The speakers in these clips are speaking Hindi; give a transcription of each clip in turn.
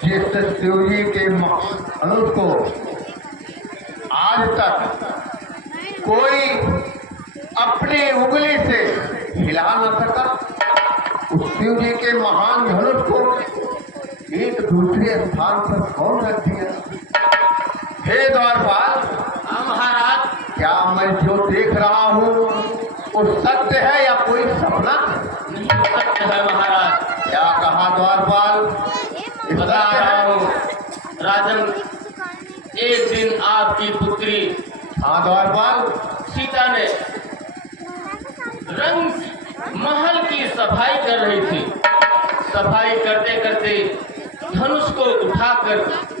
जिस शिव जी के अनुज को आज तक कोई अपनी उंगली से हिला न सका, उस शिव जी के महान धनुष को एक दूसरे स्थान पर कौन रख दिया? हे द्वारपाल, महाराज, क्या मैं जो देख रहा हूँ वो सत्य है या कोई सपना? सत्य है महाराज। क्या कहा द्वारपाल? बता रहा हूँ राजन, एक दिन आपकी पुत्री हाँ द्वारपाल, सीता ने रंग महल की सफाई कर रही थी। सफाई करते करते धनुष को उठाकर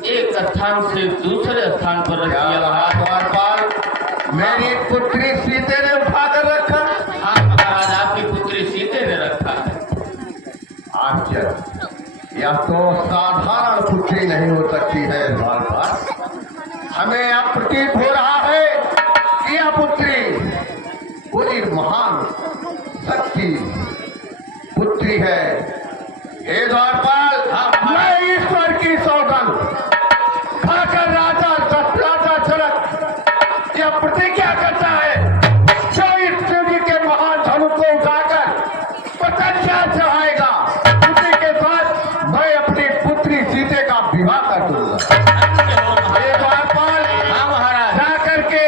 एक स्थान से दूसरे स्थान पर रख दिया। द्वारपाल, मेरी पुत्री सीते ने उठाकर रखा? हाँ महाराज, आपकी पुत्री सीते ने रखा। आश्चर्य, यह तो साधारण पुत्री नहीं हो सकती है द्वारपाल। हमें अब प्रतीत हो रहा है कि यह पुत्री पूरी महान शक्ति पुत्री है। हे द्वारपाल, मैं ईश्वर की सौगंध खाकर राजा जनक यह प्रतिज्ञा करता है, जो इस शिव जी के महान धनुष को उठाकर प्रतिज्ञा चढ़ाएगा, उसी के साथ मैं अपनी पुत्री सीते का विवाह कर दूंगा। हे द्वारपाल, जा करके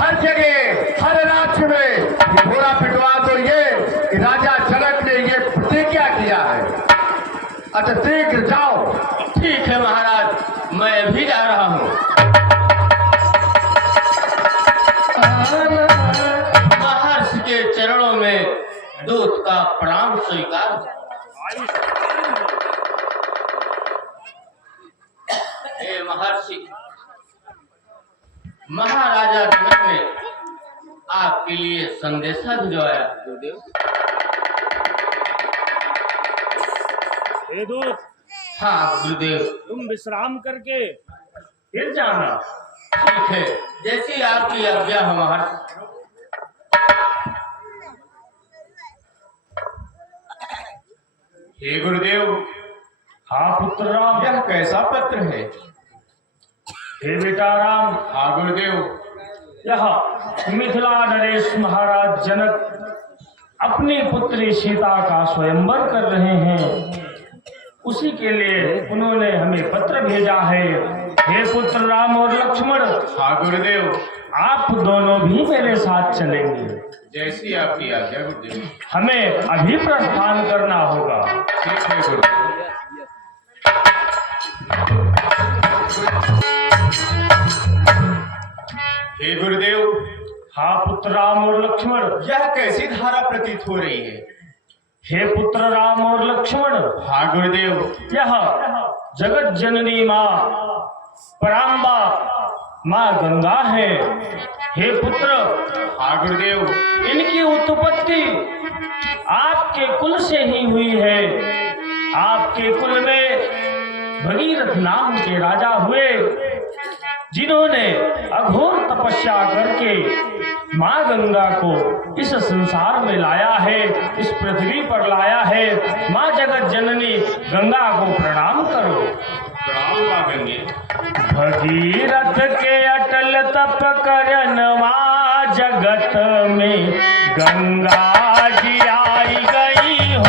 हर जगह हर राज्य में घोड़ा पिटवा दो ये कि राजा जनक ने ये प्रतिज्ञा किया है। अच्छा शीघ्र जाओ। ठीक है महाराज, मैं अभी जा रहा हूँ। महर्षि के चरणों में दूत का प्रणाम स्वीकार। हे महर्षि, महाराजा जनक ने आपके लिए संदेशा भिजवाया। हे दूत, हाँ गुरुदेव। तुम विश्राम करके फिर जाना। ठीक है, जैसी आपकी आज्ञा हो महर्षि। हे गुरुदेव, हाँ पुत्र राम, यह कैसा पत्र है? हे बेटा राम, हाँ गुरुदेव, यह मिथिला नरेश महाराज जनक अपनी पुत्री सीता का स्वयंवर कर रहे हैं, उसी के लिए उन्होंने हमें पत्र भेजा है। हे पुत्र राम और लक्ष्मण, हाँ गुरुदेव, आप दोनों भी मेरे साथ चलेंगे। जैसी आपकी आज्ञा गुरुदेव। हमें अभी प्रस्थान करना होगा। ठीक है गुरुदेव। हे गुरुदेव, हाँ पुत्र राम और लक्ष्मण, यह कैसी धारा प्रतीत हो रही है? हे पुत्र राम और लक्ष्मण, हाँ गुरुदेव, यह जगत जननी माँ पराम्बा माँ गंगा है। हे पुत्र, हाँ गुरुदेव, इनकी उत्पत्ति आपके कुल से ही हुई है। आपके कुल में भगीरथ नाम के राजा हुए, जिन्होंने अघोर तपस्या करके माँ गंगा को इस संसार में लाया है, इस पृथ्वी पर लाया है। माँ जगत जननी गंगा को प्रणाम करो। प्रणाम माँ गंगे। भगीरथ के अटल तप करन माँ जगत में गंगा जी आई गई हो।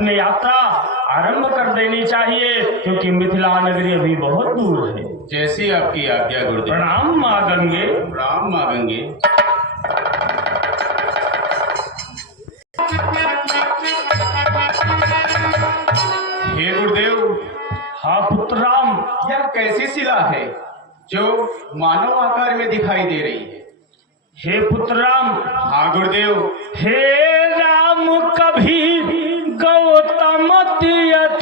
अपनी यात्रा आरंभ कर देनी चाहिए, क्योंकि मिथिला नगरी अभी बहुत दूर है। जैसी आपकी आज्ञा गुरुदेव। प्रणाम माँ गंगे। राम माँ गंगे। हे गुरुदेव। हाँ पुत्र राम। यह कैसी शिला है जो मानव आकार में दिखाई दे रही है? हे पुत्र राम। हाँ गुरुदेव। हे राम कभी गौतम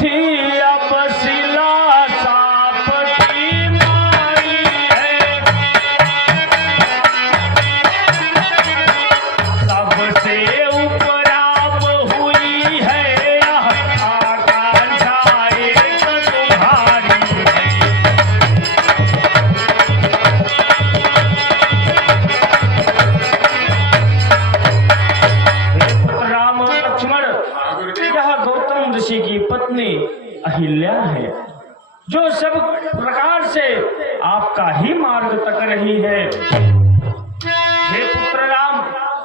थी अब शिला सापटी मारी है, सबसे उपराम हुई है यह आकांक्षा एक तुम्हारी है। राम लक्ष्मण, यह गौतम ऋषि की पत्नी अहिल्या है, जो सब प्रकार से आपका ही मार्ग तक रही है। हे पुत्र राम,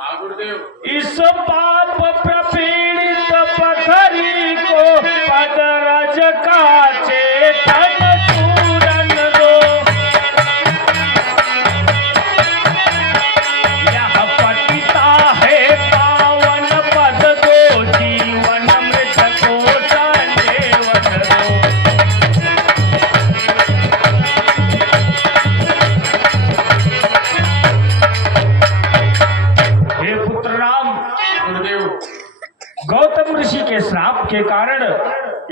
हाँ गुरुदेव। इस पाप प्रपीड़ित पथरी को पदरज का चेतन चूरन दो। यह पतिता है पावन पद दो, जीवन मृत को संजीवन दो। हे पुत्र राम, गुरुदेव। गौतम ऋषि के श्राप के कारण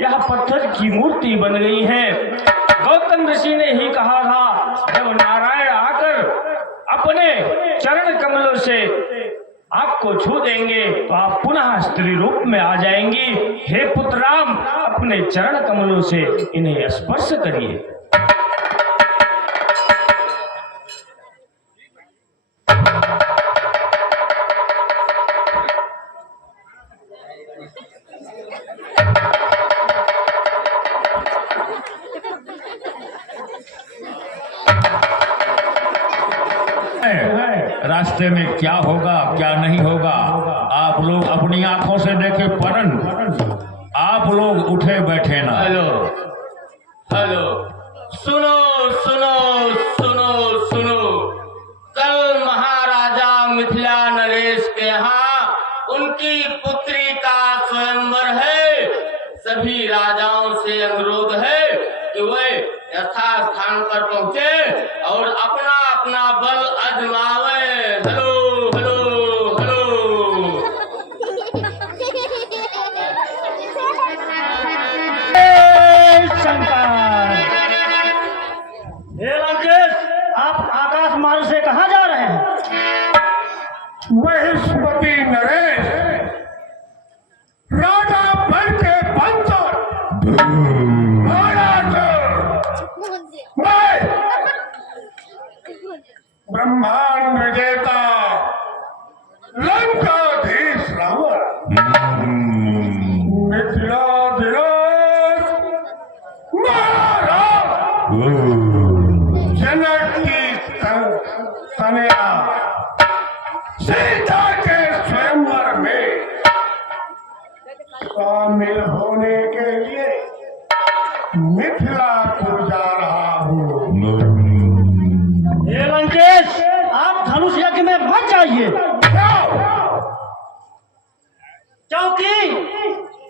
यह पत्थर की मूर्ति बन गई है। गौतम ऋषि ने ही कहा था, जब नारायण आकर अपने चरण कमलों से आपको छू देंगे तो आप पुनः स्त्री रूप में आ जाएंगी। हे पुत्र राम, अपने चरण कमलों से इन्हें स्पर्श करिए। रास्ते में क्या होगा क्या नहीं होगा आप लोग अपनी आंखों से देखे, परन आप लोग उठे बैठे ना। हेलो हेलो, सुनो सुनो सुनो सुनो। कल महाराजा मिथिला नरेश के यहाँ उनकी पुत्री का स्वयंवर है। सभी राजाओं से अनुरोध है कि वे यथास्थान पर पहुंचे और अपना अपना बल आजमावे। Hello hello hello. शंकर, हे लंकेश, आप आकाश मार्ग से कहाँ जा रहे हैं? महेशपति नरेश राजा बन के पंचर मैं ब्रह्मांड विजेता लंकाधीश रावण मिथिलाधीश महाराज जनक की तनया सीता के स्वयंवर में शामिल होने के लिए मिथिला को जा रहा हूँ। हे लंकेश, आप धनुष यज्ञ में मत जाइए, क्योंकि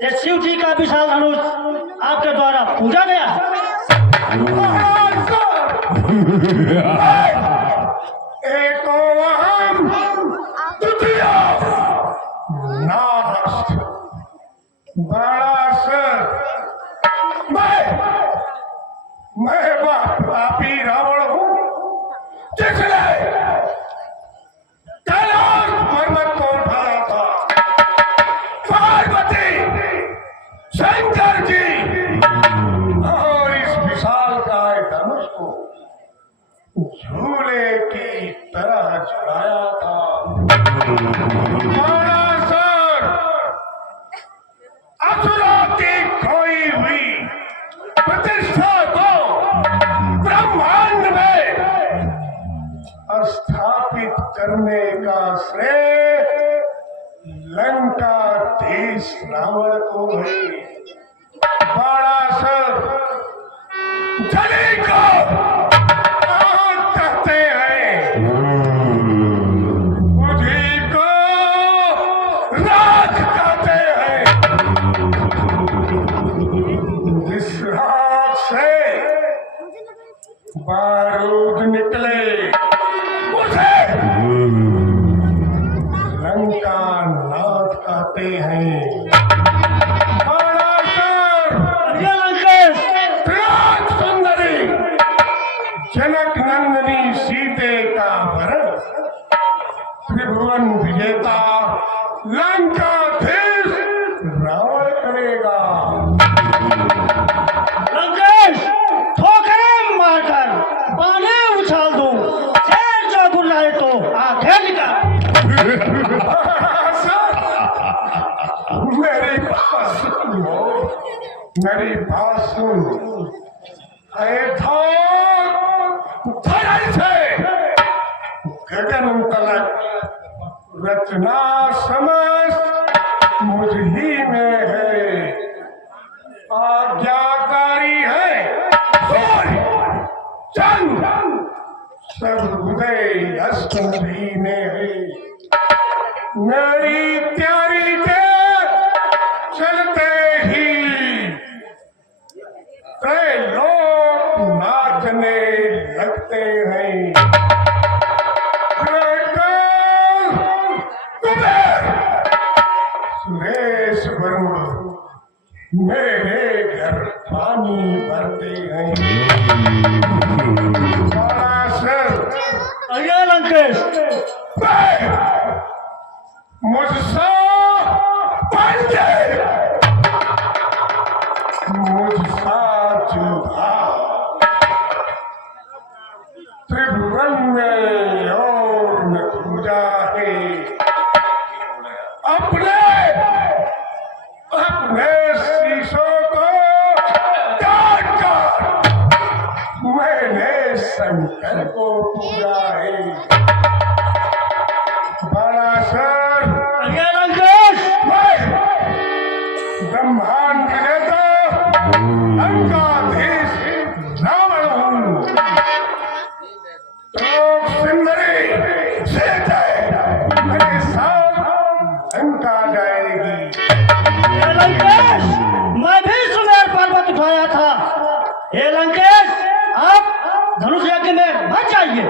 ये शिव जी का विशाल धनुष आपके द्वारा पूजा गया है। एक अहम द्वितीय नारस्त बड़ा सर मैं पापी रावण हूँ जिसने कैलाश पर्वत को उठाया था। पार्वती, शंकर जी और इस विशाल काय धनुष को झूले की तरह चढ़ाया था। सर असुरों की खोई हुई प्रतिष्ठा को ब्रह्मांड में स्थापित करने का श्रेय लंका देश रावण को है बड़ा सर जली को आग कहते हैं, बुद्धि को राख कहते हैं। जिस राख से बारूद निकले उसे लंका नाथ कहते हैं। बड़ा सर त्रिलोक सुंदरी जनक नंदिनी सीते का वरण त्रिभुवन विजेता लंका धीश रावण करेगा। लंकेश, ठोकरें मारकर बाने उछाल दूं, शेर जो बुलाए तो आंखें निकाल। मेरी बात सुन, धरन से गगन तलक रचना समस्त मुझ ही में है। आज्ञाकारी है सूर्य चंद्र सब उदय अस्त मुझी में है। मेरी प्यारी के चलते ही लोग नाचने लगते हैं। सुरेश वरुण मेरे घर पानी भरते हैं। बड़ा सर अरे लंकेश, मुझसे पंजे मुझसा जुदा त्रिभुवन में और न पूजा है। अपने अपने शीशों को काट कर मैंने शंकर को पूजा है। बड़ा सर अरे लंकेश, ब्रह्मांड विजेता लंकाधीश रावण हूँ। त्रिलोक सुंदरी सीता मेरे साथ लंका जाएगी। हे लंकेश, मैं भी सुमेर पर्वत उठाया था। हे लंकेश, आप धनुष यज्ञ में मत जाइए।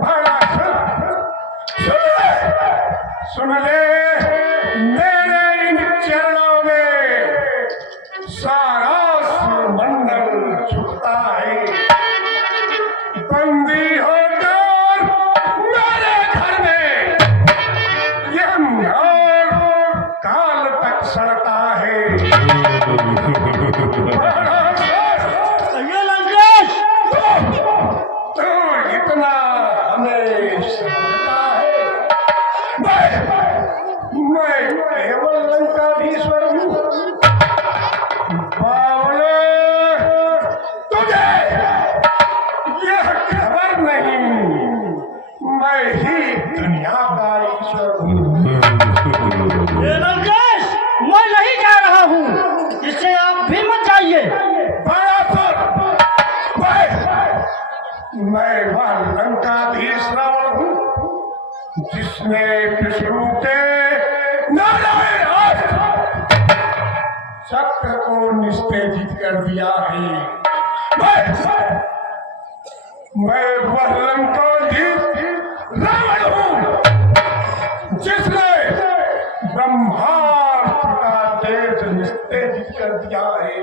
बड़ा सुन ले मेरे इन चरणों में सारा मंडल झुकता है। बंदी होकर मेरे घर में यम और काल तक सड़ता है। ये लंकेश, तो इतना हमें समझता है। मैं केवल लंकाधीश्वर हूँ। बावले, तुझे यह खबर नहीं, मैं ही दुनिया का ईश्वर हूँ। हे लंकेश, मैं नहीं जा रहा हूँ, इससे आप भी मत जाइए। बड़ा सर, मैं वह लंकाधीश रावण हूँ जिसने विष्णु के नारायण अस्त्र चक्र को निस्तेजित कर दिया है। मैं वह लंकाधीश रावण हूँ जिसने ब्रह्मास्त्र का तेज निस्तेजित कर दिया है।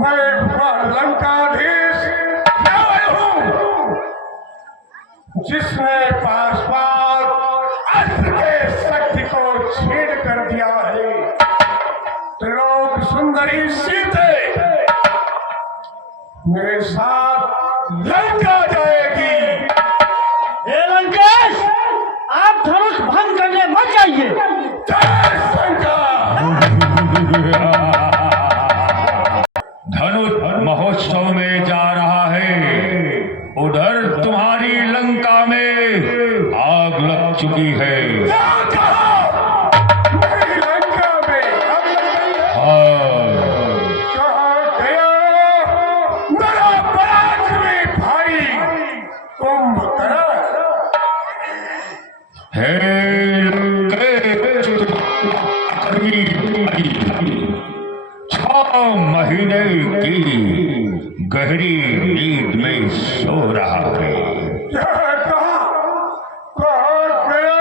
मैं वह लंकाधीश रावण हूँ जिसने पाशपात अस्त्र के शक्ति को छीन कर दिया है। त्रिलोक सुंदरी सीते मेरे साथ लंका जाएगी। हे लंकेश, आप धनुष भंग करने मत जाइए। जय शंकर। धनुष महोत्सव में जा रहा है, उधर तुम्हारी लंका में आग लगती चुकी है। क्या कहा? मेरी लंका में अब हाँ, कहाँ गया मेरा पराक्रमी भाई कुंभकर्ण? हे छह महीने की गहरी नींद में सो रहा है। क्या कहा? कहाँ गया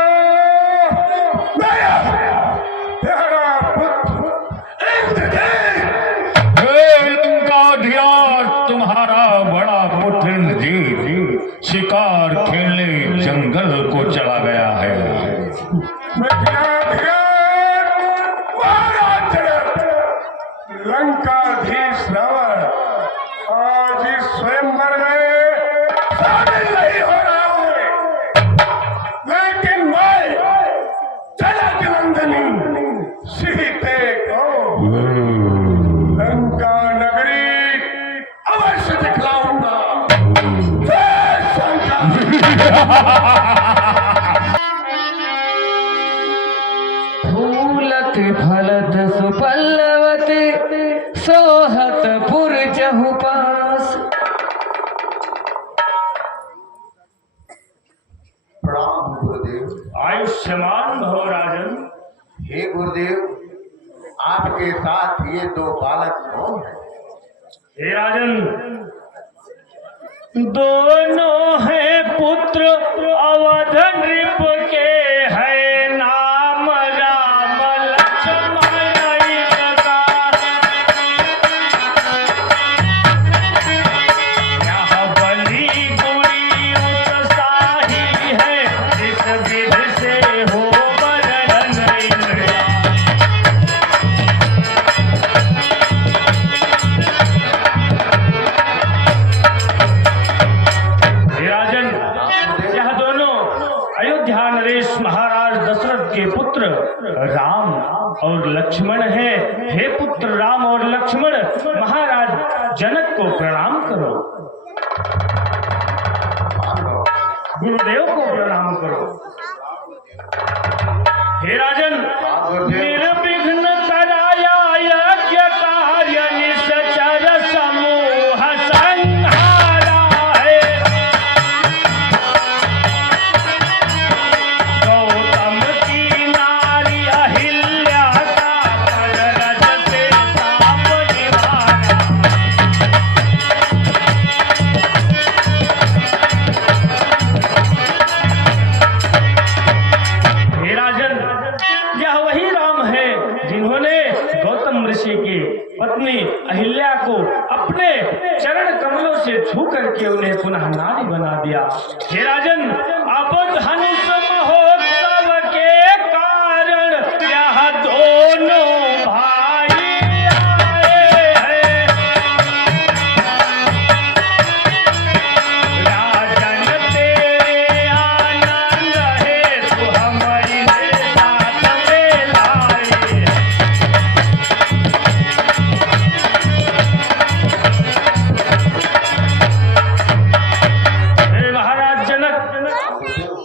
तेरा पुत्र इंद्रजीत? हे लंकाधिराज, तुम्हारा बड़ा पुत्र इंद्रजीत शिकार खेलने जंगल को चला गया है। लंकाधीश रावण आज इस स्वयंवर में शामिल नहीं हो रहा हूँ, लेकिन मैं जनक नंदिनी सीते को लंका नगरी अवश्य दिखलाऊंगा। जय शंकर। फूलत फलत सुपल्लवत सोहत पुरजहु पास। प्रणाम गुरुदेव। आयुष्मान भव राजन। हे गुरुदेव, आपके साथ ये दो बालक कौन है? हे राजन, दोनों हैं पुत्र अवध नृप के, है नाम राम लक्ष्मण इनका। यह बलि गुणी उत्साही है, इस विधि से हो वर्णन इनका। हे राजन, यह दोनों अयोध्या नरेश महाराज दशरथ के पुत्र राम और लक्ष्मण हैं। हे पुत्र राम और लक्ष्मण, महाराज जनक को प्रणाम करो, गुरुदेव को प्रणाम करो। हे राजन, निर्विघ्न कराया यज्ञ कार्य, निश्चर समूह संहारा है। गौतम की नारी अहिल्या का पलरज से ताप निवारा। हे राजन, यह वही राम है जिन्होंने गौतम ऋषि की पत्नी अहिल्या को अपने चरण कमलों से छू करके उन्हें पुनः नारी बना दिया। हे राजन, अब धनुष महोत्सव के कारण यह दोनों भाई आए हैं। राजन तेरे आनंद हेतु हमारी साथ में लाए। हे महाराज जनक,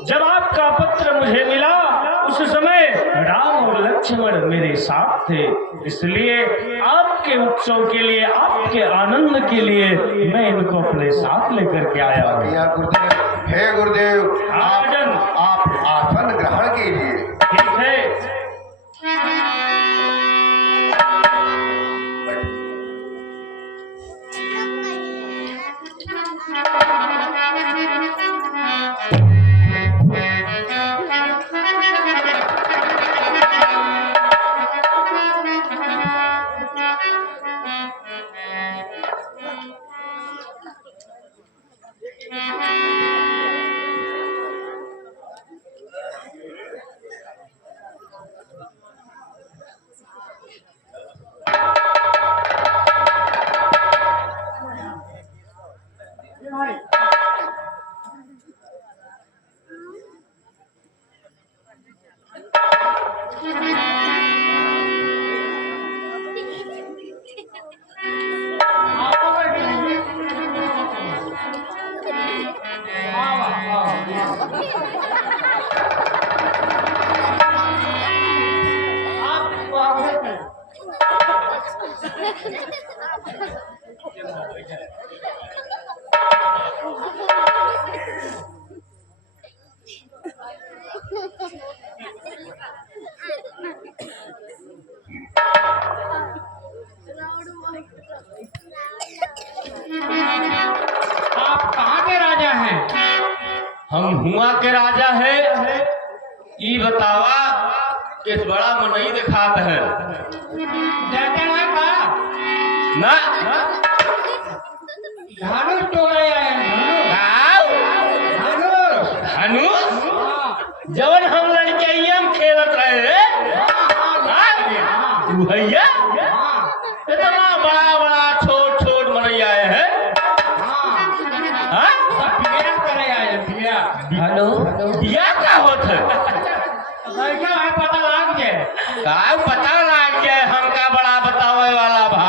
जब आपका पत्र मुझे मिला उस समय राम और लक्ष्मण मेरे साथ थे, इसलिए आपके उत्सव के लिए, आपके आनंद के लिए मैं इनको अपने साथ लेकर के आया हूँ। या गुरुदेव, हे गुरुदेव, आप आसन ग्रहण कीजिए। ठीक है। आप कहाँ के राजा हैं? हम हुआ के राजा है। ई बतावा किस बड़ा मनई दिखात है जाते हैं का ना धनुष तोड़े आए धनुष जवन हम लड़के खेलत रहे भैया इतना बड़ा बड़ा छोट छोट मनई आए हैं। हेलो बिया का होत है कैसा है पता लग जाए का पता लग जाए हमका बड़ा बतावे वाला भा